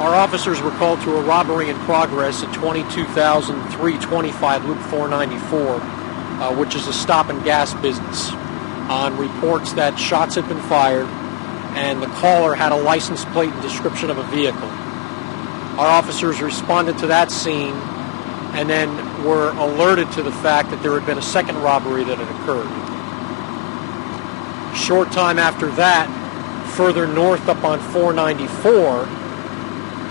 Our officers were called to a robbery in progress at 22,325 Loop 494, which is a stop and gas business, on reports that shots had been fired and the caller had a license plate and description of a vehicle. Our officers responded to that scene and then were alerted to the fact that there had been a second robbery that had occurred. Short time after that, further north up on 494,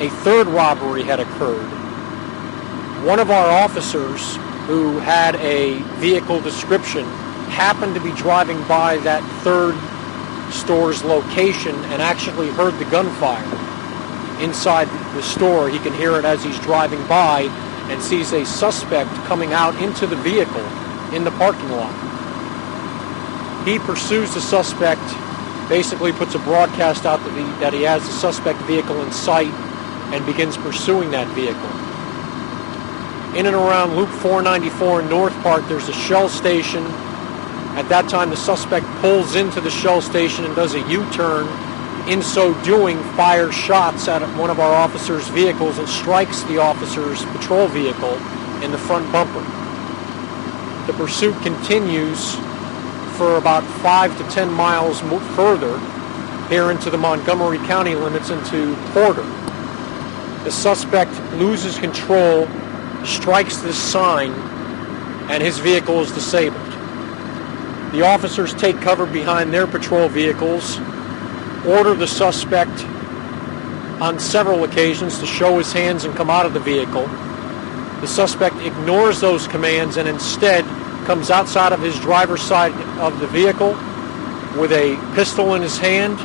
a third robbery had occurred. One of our officers, who had a vehicle description, happened to be driving by that third store's location and actually heard the gunfire inside the store. He can hear it as he's driving by and sees a suspect coming out into the vehicle in the parking lot. He pursues the suspect, basically puts a broadcast out that he has the suspect vehicle in sight, and begins pursuing that vehicle. In and around Loop 494 in North Park, there's a Shell station. At that time, the suspect pulls into the Shell station and does a U-turn. In so doing, fires shots at one of our officers' vehicles and strikes the officer's patrol vehicle in the front bumper. The pursuit continues for about 5 to 10 miles further here into the Montgomery County limits into Porter. The suspect loses control, strikes this sign, and his vehicle is disabled. The officers take cover behind their patrol vehicles, order the suspect on several occasions to show his hands and come out of the vehicle. The suspect ignores those commands and instead comes outside of his driver's side of the vehicle with a pistol in his hand,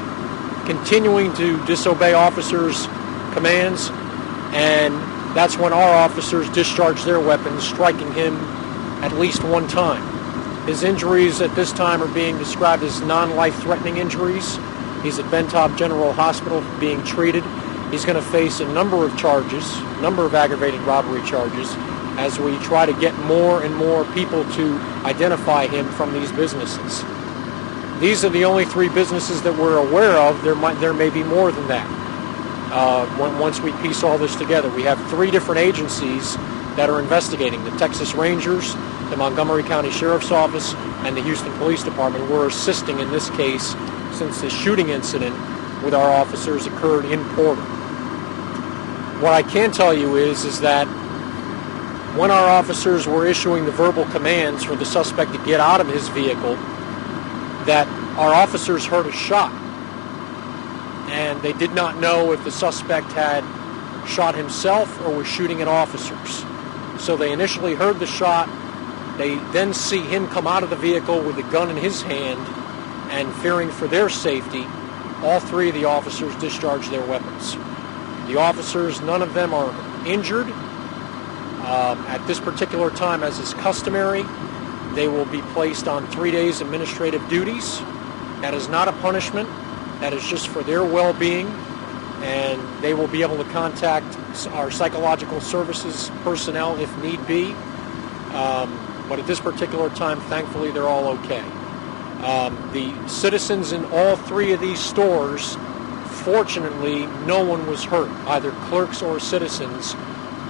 continuing to disobey officers' commands, and that's when our officers discharge their weapons, striking him at least one time. His injuries at this time are being described as non-life-threatening injuries. He's at Bentop General Hospital being treated. He's going to face a number of charges, a number of aggravated robbery charges, as we try to get more and more people to identify him from these businesses. These are the only 3 businesses that we're aware of. There may be more than that. Once we piece all this together, we have 3 different agencies that are investigating: the Texas Rangers, the Montgomery County Sheriff's Office, and the Houston Police Department. We're assisting in this case since the shooting incident with our officers occurred in Porter. What I can tell you is that when our officers were issuing the verbal commands for the suspect to get out of his vehicle, that our officers heard a shot, and they did not know if the suspect had shot himself or was shooting at officers. So they initially heard the shot. They then see him come out of the vehicle with a gun in his hand, and fearing for their safety, all 3 of the officers discharged their weapons. The officers, none of them are injured. At this particular time, as is customary, they will be placed on 3 days administrative duties. That is not a punishment. That is just for their well-being, and they will be able to contact our psychological services personnel if need be. But at this particular time, thankfully, they're all okay. The citizens in all 3 of these stores, fortunately, no one was hurt, either clerks or citizens,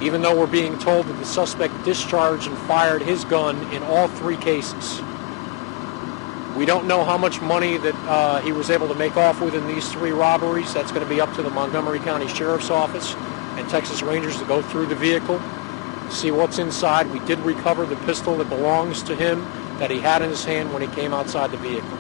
even though we're being told that the suspect discharged and fired his gun in all 3 cases. We don't know how much money that he was able to make off with in these 3 robberies. That's going to be up to the Montgomery County Sheriff's Office and Texas Rangers to go through the vehicle, see what's inside. We did recover the pistol that belongs to him that he had in his hand when he came outside the vehicle.